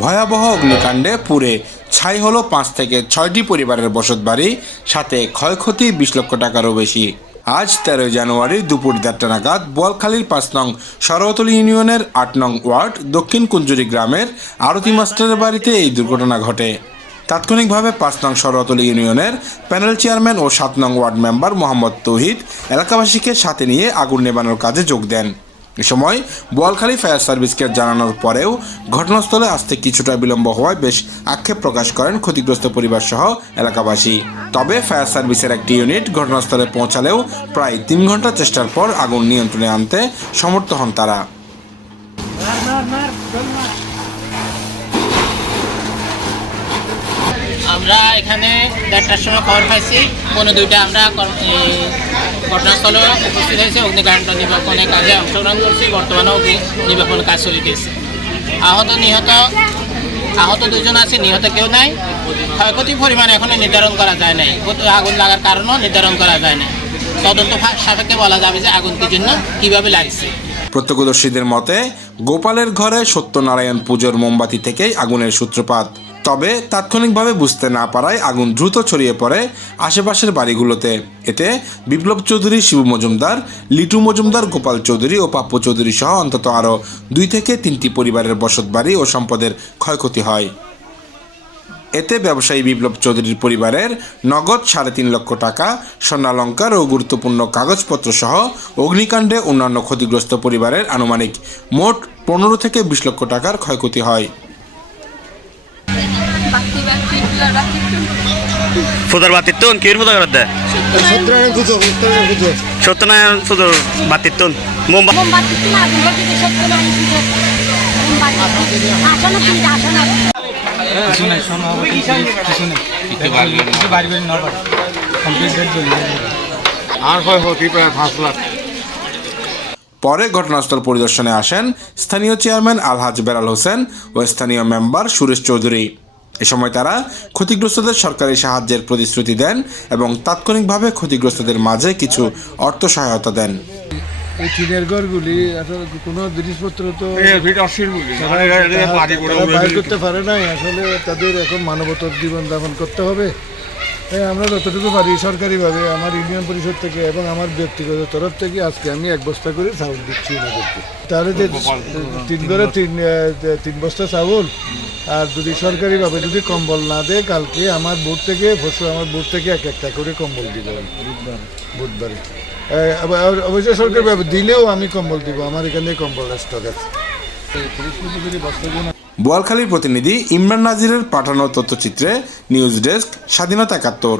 ভয়াবহ অগ্নিকাণ্ডে পুড়ে ছাই হলো পাঁচ থেকে ছয়টি পরিবারের বসতবাড়ি সাথে ক্ষয়ক্ষতি বিশ লক্ষ টাকারও বেশি। আজ তেরোই জানুয়ারি দুপুর দেড়টা নাগাদ বোয়ালখালীর পাঁচ নং সরবতলী ইউনিয়নের আট নং ওয়ার্ড দক্ষিণ কুঞ্জুরি গ্রামের আরতি মাস্টারের বাড়িতে এই দুর্ঘটনা ঘটে। তাৎক্ষণিকভাবে পাঁচ নং সরতলী ইউনিয়নের প্যানেল চেয়ারম্যান ও সাত নং ওয়ার্ড মেম্বার মোহাম্মদ তৌহিদ এলাকাবাসীকে সাথে নিয়ে আগুন নেবানোর কাজে যোগ দেন। এ সময় বোয়ালখালী ফায়ার সার্ভিসকে জানানোর পরেও ঘটনাস্থলে আসতে কিছুটা বিলম্ব হওয়ায় বেশ আক্ষেপ প্রকাশ করেন ক্ষতিগ্রস্ত পরিবার সহ এলাকাবাসী। তবে ফায়ার সার্ভিসের একটি ইউনিট ঘটনাস্থলে পৌঁছালেও প্রায় তিন ঘণ্টা চেষ্টার পর আগুন নিয়ন্ত্রণে আনতে সমর্থ হন তারা। আমরা এখানে দেড়টার সময় খবর পাইছি। পনেরো দুইটা আমরা ঘটনাস্থলে উপস্থিত হয়েছে। অগ্নিকাণ্ড নির্বাপনের কাজে অংশগ্রহণ করছি। বর্তমানে অগ্নি নির্বাপনের কাজ চলিতেছে আহত নিহত, আহত দুজন আছে, নিহত কেউ নাই। ক্ষয়ক্ষতির পরিমাণ এখনও নির্ধারণ করা যায় নাই। আগুন লাগার কারণও নির্ধারণ করা যায় না তদন্ত সাপেক্ষে বলা যাবে যে আগুন কি জন্য, কীভাবে লাগছে। প্রত্যক্ষদর্শীদের মতে, গোপালের ঘরে সত্যনারায়ণ পুজোর মোমবাতি থেকেই আগুনের সূত্রপাত তবে তাৎক্ষণিকভাবে বুঝতে না পারায় আগুন দ্রুত ছড়িয়ে পড়ে আশেপাশের বাড়িগুলোতে। এতে বিপ্লব চৌধুরী শিবু মজুমদার, লিটু মজুমদার, গোপাল চৌধুরী ও পাপ্পু চৌধুরী সহ অন্তত আরও দুই থেকে তিনটি পরিবারের বসত বাড়ি ও সম্পদের ক্ষয়ক্ষতি হয়। এতে ব্যবসায়ী বিপ্লব চৌধুরীর পরিবারের নগদ সাড়ে তিন লক্ষ টাকা স্বর্ণালঙ্কার ও গুরুত্বপূর্ণ কাগজপত্র সহ অগ্নিকাণ্ডে অন্যান্য ক্ষতিগ্রস্ত পরিবারের আনুমানিক মোট পনেরো থেকে বিশ লক্ষ টাকার ক্ষয়ক্ষতি হয়। ফুদর বাতির তুন কির ফুদর করতে সত্যনারায়ণ পুজো সত্যনারায়ণ পুজো সত্যনারায়ণ লাখ পরে ঘটনাস্থল পরিদর্শনে আসেন স্থানীয় চেয়ারম্যান আলহাজ বেলাল হোসেন ও স্থানীয় মেম্বার সুরেশ চৌধুরী। এ সময় তারা ক্ষতিগ্রস্তদের সরকারি সাহায্যের প্রতিশ্রুতি দেন এবং তাৎক্ষণিকভাবে ক্ষতিগ্রস্তদের মাঝে কিছু অর্থ সহায়তা দেন। এই টিনের ঘরগুলি আসলে কোনো জিনিসপত্র তো বাইর করতে পারে নাই। আসলে তাদের এখন মানবতার জীবন যাপন করতে হবে। তাই আমরা যতটুকু পারি সরকারিভাবে আমার ইউনিয়ন পরিষদ থেকে এবং আমার ব্যক্তিগত তরফ থেকে আজকে আমি এক বস্তা করে চাউল দিচ্ছি ওনাদেরকে। তাহলে যে তিন করে তিন তিন বস্তা চাউল আর যদি সরকারিভাবে যদি কম্বল না দেয় কালকে আমার বোর্ড থেকে পরশু আমার বোর্ড থেকে এক একটা করে কম্বল দিব বুধবারে। আহ, আবার অবশ্য সরকারিভাবে দিলেও আমি কম্বল দিব আমার এখানে কম্বল স্টক আছে। বোয়ালখালীর প্রতিনিধি ইমরান নাজিরের পাঠানো তথ্যচিত্রে নিউজ ডেস্ক স্বাধীনতা একাত্তর।